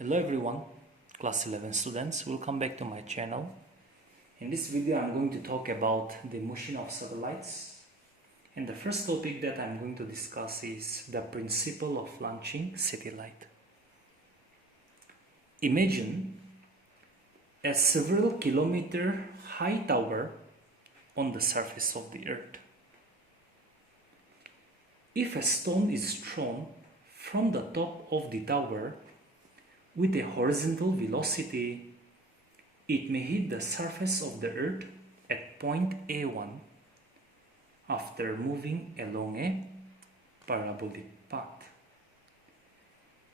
Hello everyone, class 11 students, welcome back to my channel. In this video I'm going to talk about the motion of satellites, and the first topic that I'm going to discuss is the principle of launching satellite. Imagine a several kilometer high tower on the surface of the earth. If a stone is thrown from the top of the tower with a horizontal velocity, it may hit the surface of the earth at point A1 after moving along a parabolic path.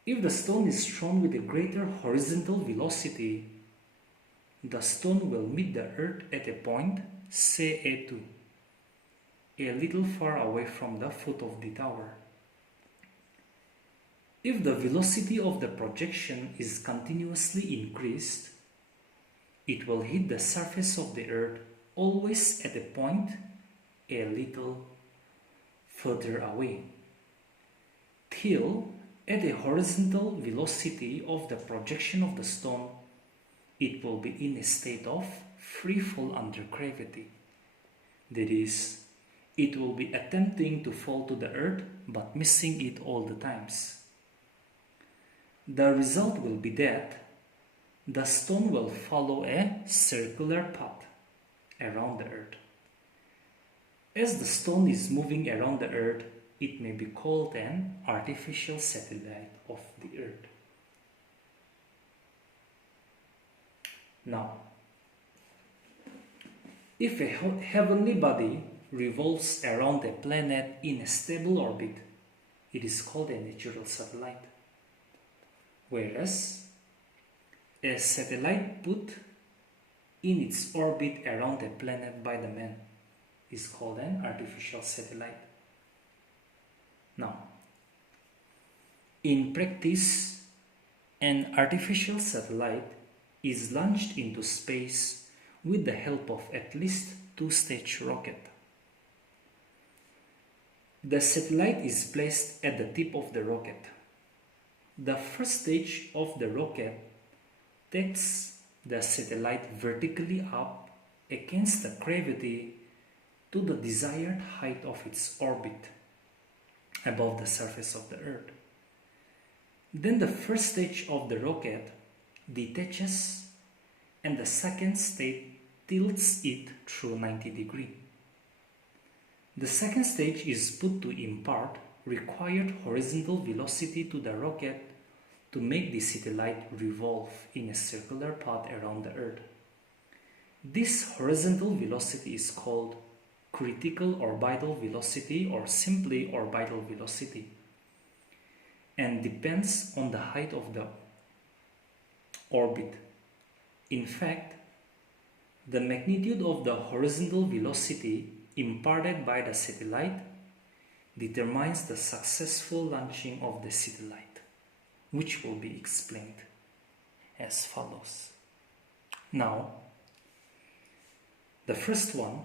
If the stone is thrown with a greater horizontal velocity, the stone will meet the earth at a point, say A2, a little far away from the foot of the tower. If the velocity of the projection is continuously increased, it will hit the surface of the earth always at a point a little further away, till at a horizontal velocity of the projection of the stone, it will be in a state of free fall under gravity. That is, it will be attempting to fall to the earth but missing it all the times. The result will be that the stone will follow a circular path around the earth. As the stone is moving around the earth, it may be called an artificial satellite of the earth. Now, if a heavenly body revolves around a planet in a stable orbit, it is called a natural satellite. Whereas a satellite put in its orbit around a planet by the man is called an artificial satellite. Now, in practice, an artificial satellite is launched into space with the help of at least two-stage rocket. The satellite is placed at the tip of the rocket. The first stage of the rocket takes the satellite vertically up against the gravity to the desired height of its orbit above the surface of the earth. Then the first stage of the rocket detaches and the second stage tilts it through 90 degrees. The second stage is put to impart required horizontal velocity to the rocket to make the satellite revolve in a circular path around the earth. This horizontal velocity is called critical orbital velocity or simply orbital velocity, and depends on the height of the orbit. In fact, the magnitude of the horizontal velocity imparted by the satellite determines the successful launching of the satellite, which will be explained as follows. Now, the first one,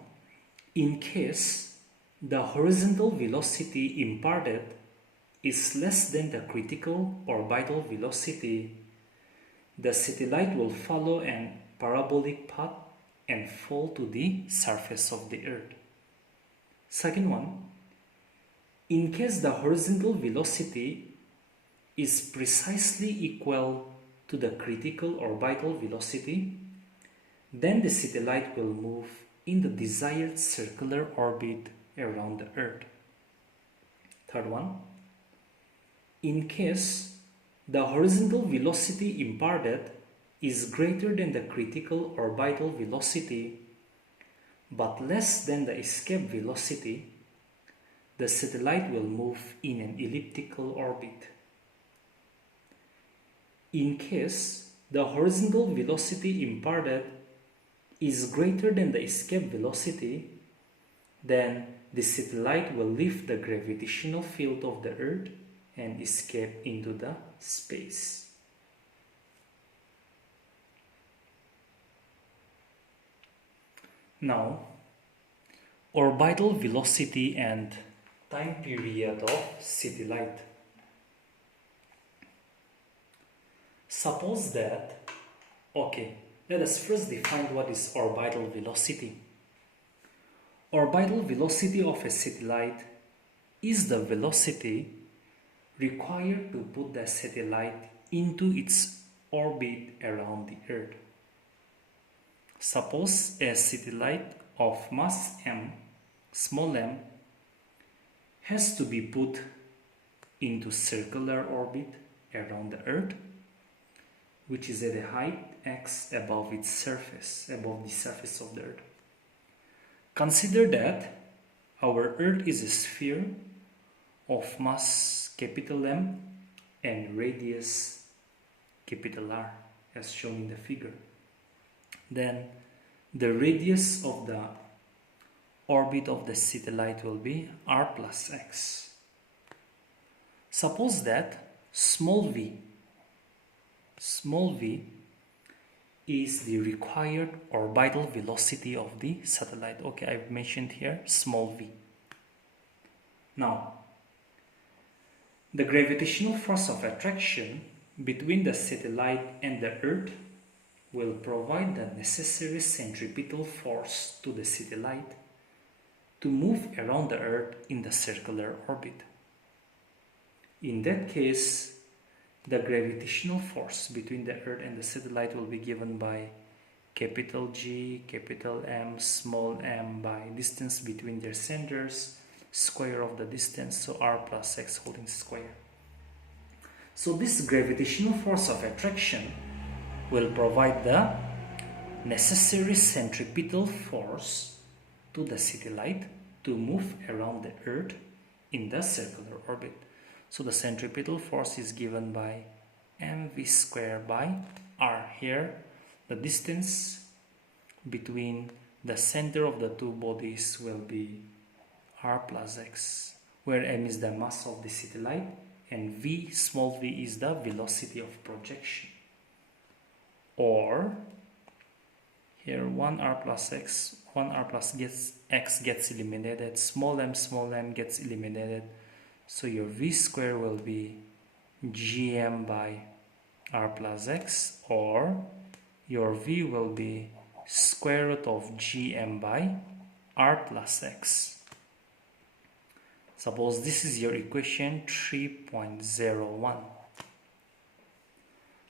in case the horizontal velocity imparted is less than the critical orbital velocity, the satellite will follow a parabolic path and fall to the surface of the earth. Second one, in case the horizontal velocity is precisely equal to the critical orbital velocity, then the satellite will move in the desired circular orbit around the earth. Third one, in case the horizontal velocity imparted is greater than the critical orbital velocity but less than the escape velocity, the satellite will move in an elliptical orbit. In case the horizontal velocity imparted is greater than the escape velocity, then the satellite will leave the gravitational field of the earth and escape into the space. Now, orbital velocity and time period of satellite. Suppose that, okay, let us first define what is orbital velocity. Orbital velocity of a satellite is the velocity required to put the satellite into its orbit around the Earth. Suppose a satellite of mass m, small m, has to be put into circular orbit around the Earth, which is at a height x above its surface, above the surface of the Earth. Consider that our Earth is a sphere of mass capital M and radius capital R, as shown in the figure. Then the radius of the orbit of the satellite will be r plus x. Suppose that small v is the required orbital velocity of the satellite. Okay, I've mentioned here small v. Now, the gravitational force of attraction between the satellite and the Earth will provide the necessary centripetal force to the satellite to move around the Earth in the circular orbit. In that case, the gravitational force between the Earth and the satellite will be given by capital G, capital M, small m by distance between their centers, square of the distance, so r plus x holding square. So this gravitational force of attraction will provide the necessary centripetal force to the satellite to move around the Earth in the circular orbit. So the centripetal force is given by mv square by r. Here the distance between the center of the two bodies will be r plus x, where m is the mass of the satellite and v, small v, is the velocity of projection. Or here 1r plus x, 1r plus x gets eliminated, small m gets eliminated. So your v square will be gm by r plus x, or your v will be square root of gm by r plus x. Suppose this is your equation 3.01.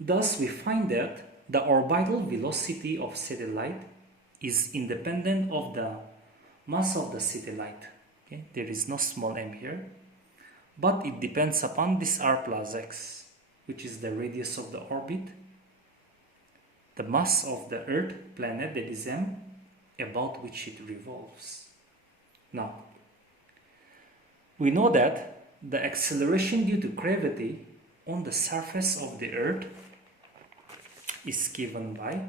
Thus we find that the orbital velocity of satellite is independent of the mass of the satellite. Okay? There is no small m here, but it depends upon this r plus x, which is the radius of the orbit, the mass of the Earth planet, that is m, about which it revolves. Now, we know that the acceleration due to gravity on the surface of the Earth is given by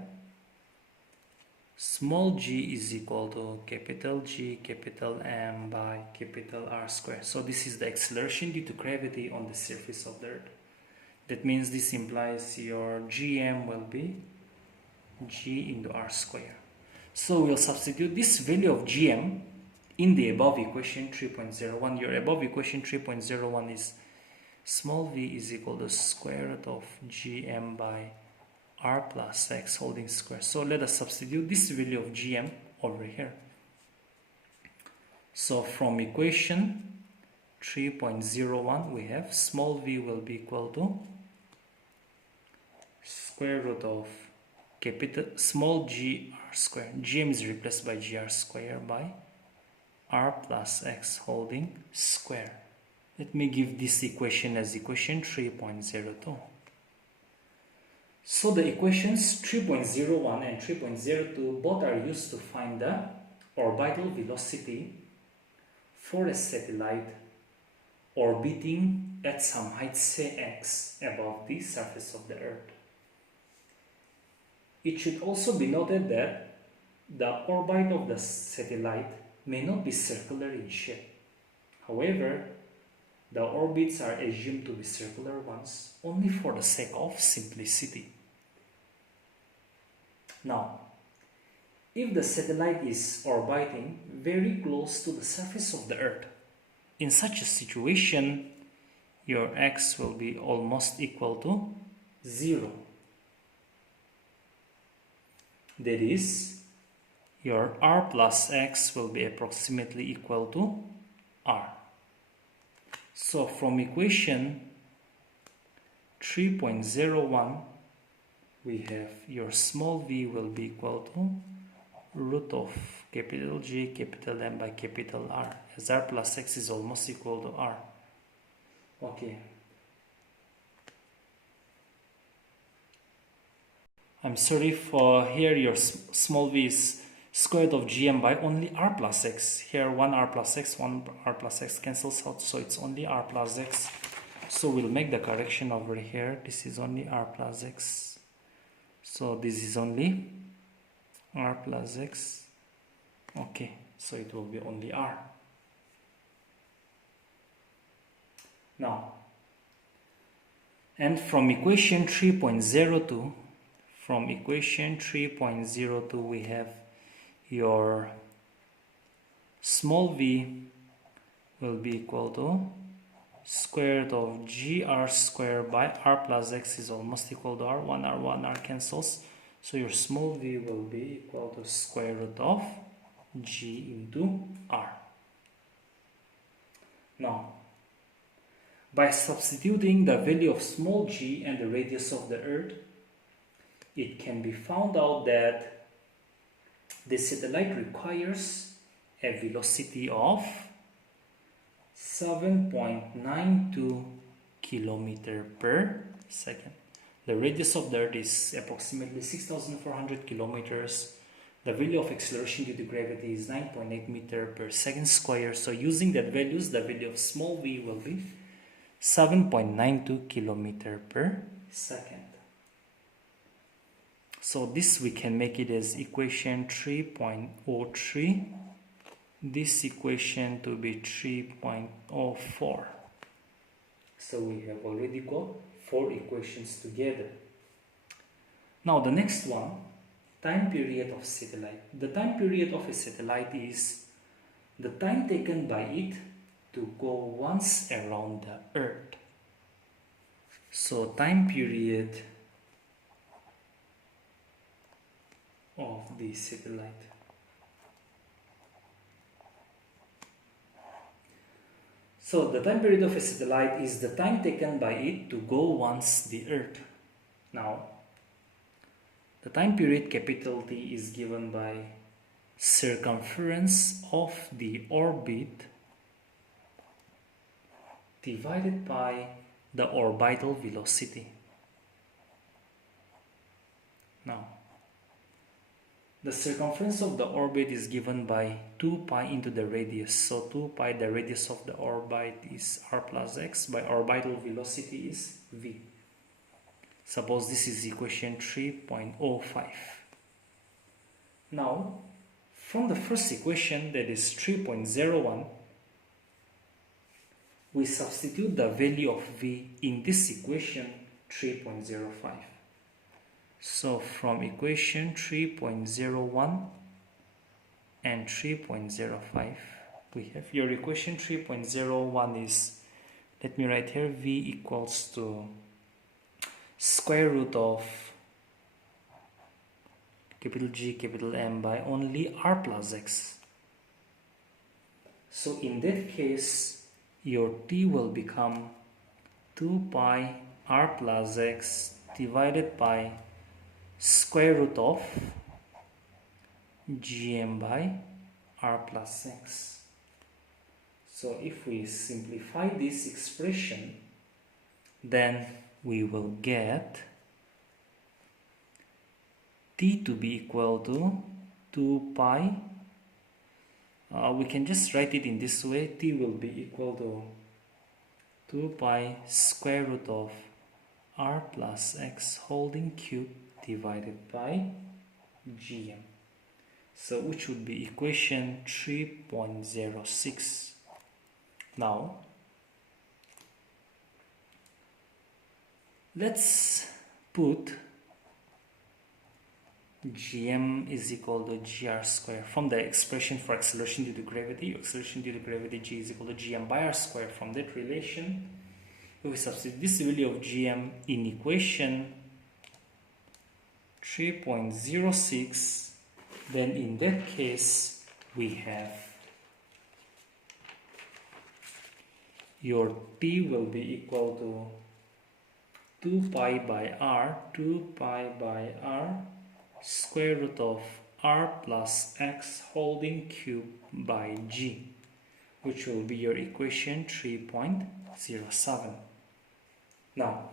small g is equal to capital G, capital M by capital R square. So this is the acceleration due to gravity on the surface of the Earth. That means this implies your gm will be g into r square. So we'll substitute this value of gm in the above equation 3.01. Your above equation 3.01 is small v is equal to square root of gm by r plus x holding square. So let us substitute this value of gm over here. So from equation 3.01 we have small v will be equal to square root of capital small g r square. Gm is replaced by gr square by r plus x holding square. Let me give this equation as equation 3.02. So the equations 3.01 and 3.02 both are used to find the orbital velocity for a satellite orbiting at some height, say x, above the surface of the Earth. It should also be noted that the orbit of the satellite may not be circular in shape. However, the orbits are assumed to be circular ones only for the sake of simplicity. Now, if the satellite is orbiting very close to the surface of the Earth, in such a situation, your x will be almost equal to 0. That is, your r plus x will be approximately equal to r. So from equation 3.01, we have your small v will be equal to root of capital G capital M by capital R, as r plus x is almost equal to r. Okay. I'm sorry, for here your small v is square root of gm by only r plus x. Here 1 r plus x, 1 r plus x cancels out, so it's only r plus x. So we'll make the correction over here. This is only r plus x. So this is only r plus x. Okay, so it will be only r. Now, and from equation 3.02, we have your small v will be equal to square root of gr square by r plus x is almost equal to r. 1r cancels, so your small v will be equal to square root of g into r. Now, by substituting the value of small g and the radius of the earth, it can be found out that the satellite requires a velocity of 7.92 kilometer per second. The radius of the earth is approximately 6,400 kilometers. The value of acceleration due to gravity is 9.8 meter per second square. So using that values, the value of small v will be 7.92 kilometer per second. So this we can make it as equation 3.03. This equation to be 3.04. So we have already got 4 equations together. Now the next one, time period of satellite. The time period of a satellite is the time taken by it to go once around the earth. So time period of the satellite. So the time period of a satellite is the time taken by it to go once the earth. Now, the time period capital T is given by circumference of the orbit divided by the orbital velocity. Now, the circumference of the orbit is given by 2 pi into the radius. So 2 pi, the radius of the orbit is r plus x, by orbital velocity is v. Suppose this is equation 3.05. Now, from the first equation, that is 3.01, we substitute the value of v in this equation 3.05. So from equation 3.01 and 3.05, we have your equation 3.01 is, let me write here, v equals to square root of capital G capital M by only r plus x. So in that case, your t will become 2 pi r plus x divided by square root of gm by r plus x. So if we simplify this expression, then we will get t to be equal to 2 pi. We can just write it in this way. T will be equal to 2 pi square root of r plus x holding cube divided by gm. So which would be equation 3.06. Now, let's put gm is equal to gr square from the expression for acceleration due to gravity. Acceleration due to gravity, g is equal to gm by r square. From that relation, If we substitute this value of gm in equation 3.06, then in that case we have your T will be equal to 2 pi by r square root of r plus x holding cube by g, which will be your equation 3.07. Now,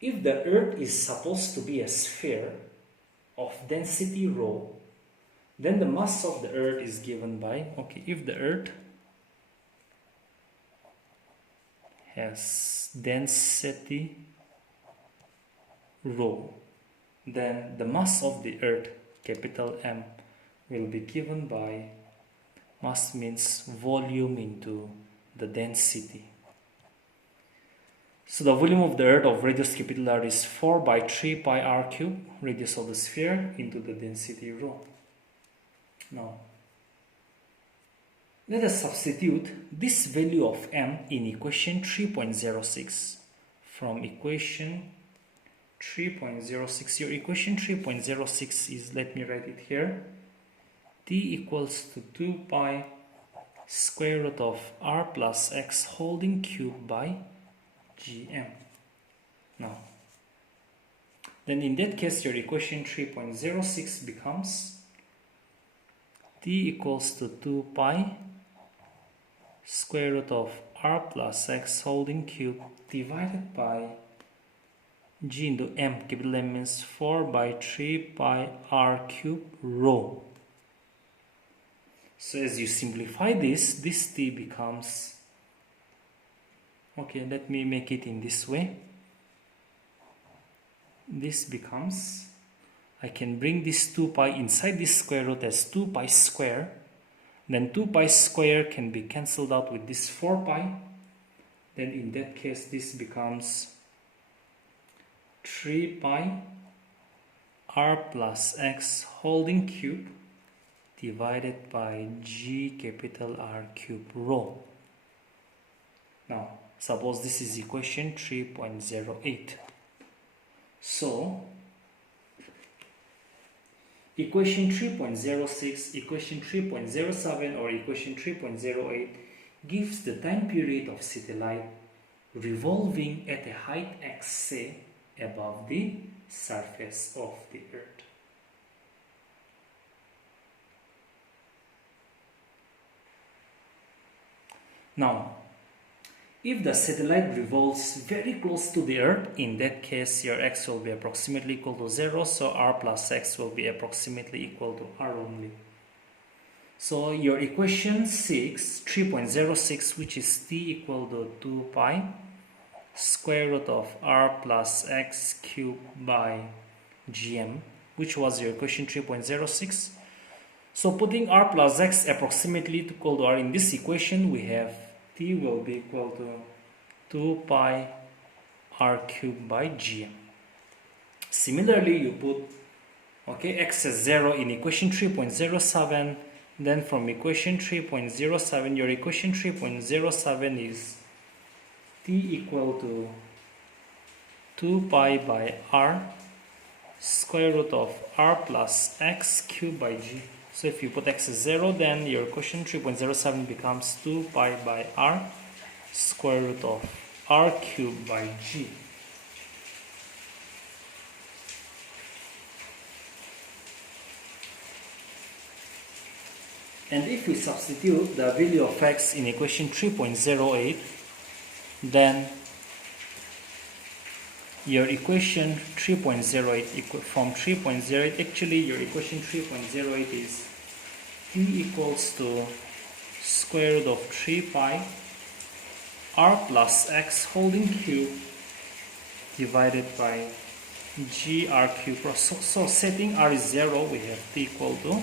if the Earth is supposed to be a sphere of density rho, then the mass of the Earth is given by, if the Earth has density rho, then the mass of the Earth, capital M, will be given by, mass means volume into the density. So the volume of the Earth of radius capital R is 4 by 3 pi r cube, radius of the sphere, into the density rho. Now, let us substitute this value of M in equation 3.06. From equation 3.06, your equation 3.06 is, let me write it here, T equals to 2 pi square root of r plus x holding cube by gm. Now, then in that case your equation 3.06 becomes T equals to 2 pi square root of r plus x holding cube divided by g into m, capital M means 4 by 3 pi r cube rho. So as you simplify this T becomes, let me make it in this way. This becomes, I can bring this 2 pi inside this square root as 2 pi square. Then 2 pi square can be cancelled out with this 4 pi. Then in that case this becomes 3 pi r plus x holding cube divided by g capital R cube rho. Now, suppose this is equation 3.08. So, equation 3.06, equation 3.07 or equation 3.08 gives the time period of satellite revolving at a height x, say, above the surface of the Earth. Now, if the satellite revolves very close to the Earth, in that case your x will be approximately equal to 0, so r plus x will be approximately equal to r only. So your equation 3.06, which is t equal to 2 pi square root of r plus x cube by gm, which was your equation 3.06. So putting r plus x approximately equal to r in this equation, we have t will be equal to 2 pi r cube by gm. Similarly, you put x as 0 in equation 3.07. Then from equation 3.07, your equation 3.07 is t equal to 2 pi by r square root of r plus x cube by g. So if you put x as 0, then your equation 3.07 becomes 2 pi by r square root of r cube by g. And if we substitute the value of x in equation 3.08, then your equation 3.08 from 3.08, actually your equation 3.08 is t equals to square root of 3 pi r plus x holding cube divided by g r cube. So setting r is 0, we have t equal to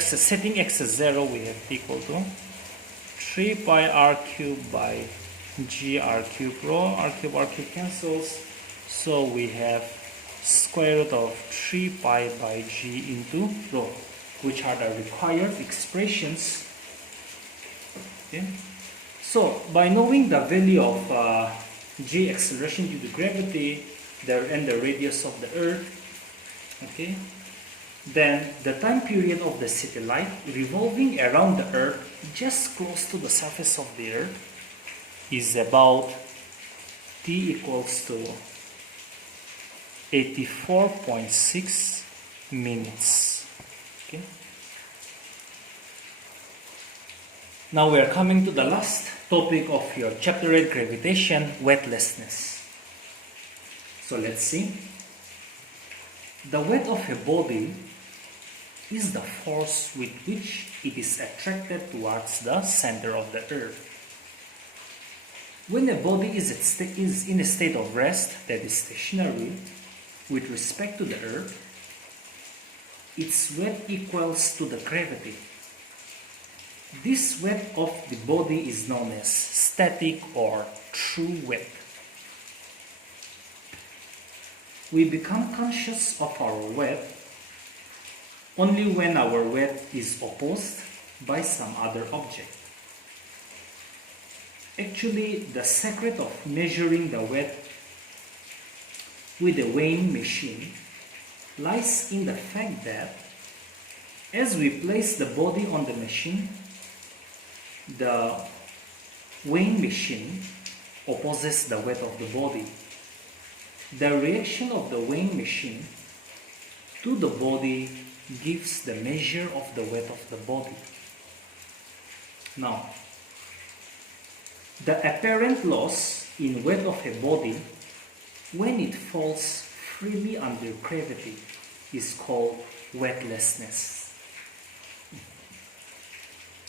setting x as 0, we have t equal to 3 pi r cube by g r cube rho. R cube cancels, so we have square root of 3 pi by g into rho, which are the required expressions. So by knowing the value of g acceleration due to gravity and the radius of the Earth, okay, then the time period of the satellite revolving around the Earth just close to the surface of the Earth is about t equals to 84.6 minutes. Okay. Now we are coming to the last topic of your chapter 8, gravitation, weightlessness. So let's see. The weight of a body is the force with which it is attracted towards the center of the Earth. When a body is in a state of rest, that is stationary, with respect to the Earth, its weight equals to the gravity. This weight of the body is known as static or true weight. We become conscious of our weight only when our weight is opposed by some other object. Actually, the secret of measuring the weight with a weighing machine lies in the fact that as we place the body on the machine, the weighing machine opposes the weight of the body. The reaction of the weighing machine to the body gives the measure of the weight of the body. Now, the apparent loss in weight of a body when it falls freely under gravity is called weightlessness.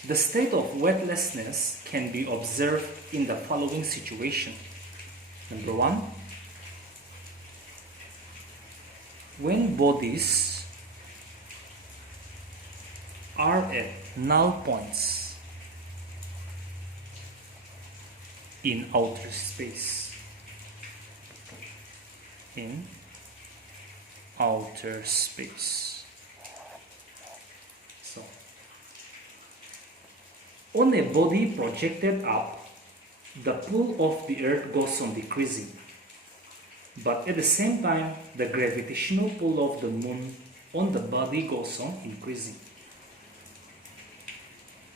The state of weightlessness can be observed in the following situation. Number 1, when bodies are at null points in outer space. In outer space. So, on a body projected up, the pull of the Earth goes on decreasing. But at the same time, the gravitational pull of the Moon on the body goes on increasing.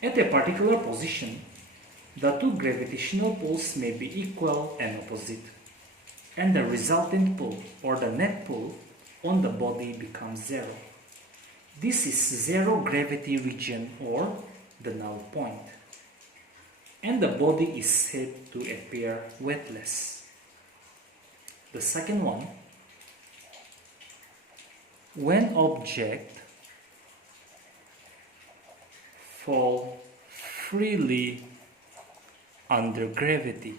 At a particular position, the two gravitational pulls may be equal and opposite, and the resultant pull or the net pull on the body becomes zero. This is zero gravity region or the null point, and the body is said to appear weightless. The second one, when objects fall freely under gravity.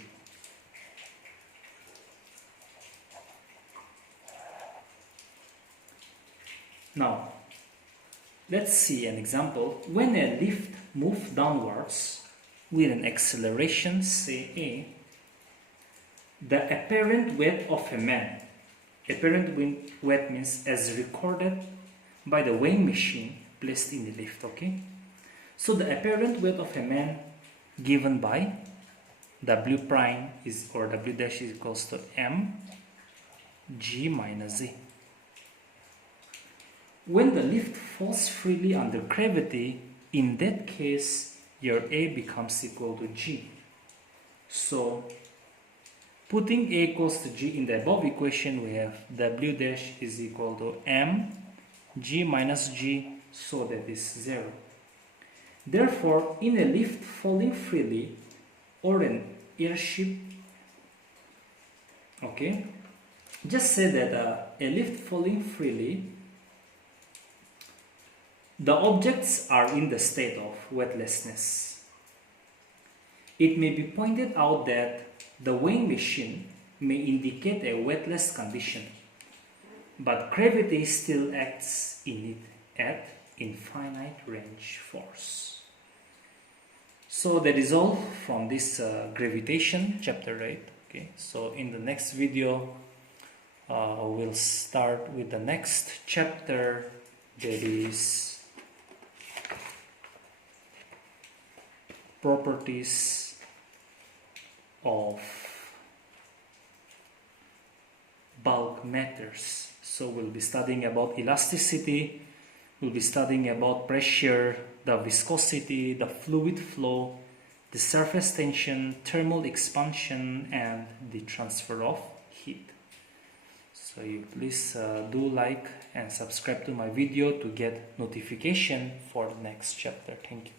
Now, let's see an example. When a lift moves downwards with an acceleration, say A, the apparent weight of a man, apparent weight means as recorded by the weighing machine placed in the lift, okay? So the apparent weight of a man given by W prime is, or W dash is equals to M G minus Z. When the lift falls freely under gravity, in that case, your A becomes equal to G. So, putting A equals to G in the above equation, we have W dash is equal to M G minus G, so that is 0. Therefore, in a lift falling freely or an airship, okay, just say that a lift falling freely, the objects are in the state of weightlessness. It may be pointed out that the weighing machine may indicate a weightless condition, but gravity still acts in it at infinite range force. So that is all from this gravitation chapter 8. Okay, so in the next video we'll start with the next chapter, that is properties of bulk matters. So we'll be studying about elasticity, we'll be studying about pressure, the viscosity, the fluid flow, the surface tension, thermal expansion, and the transfer of heat. So you please do like and subscribe to my video to get notification for the next chapter. Thank you.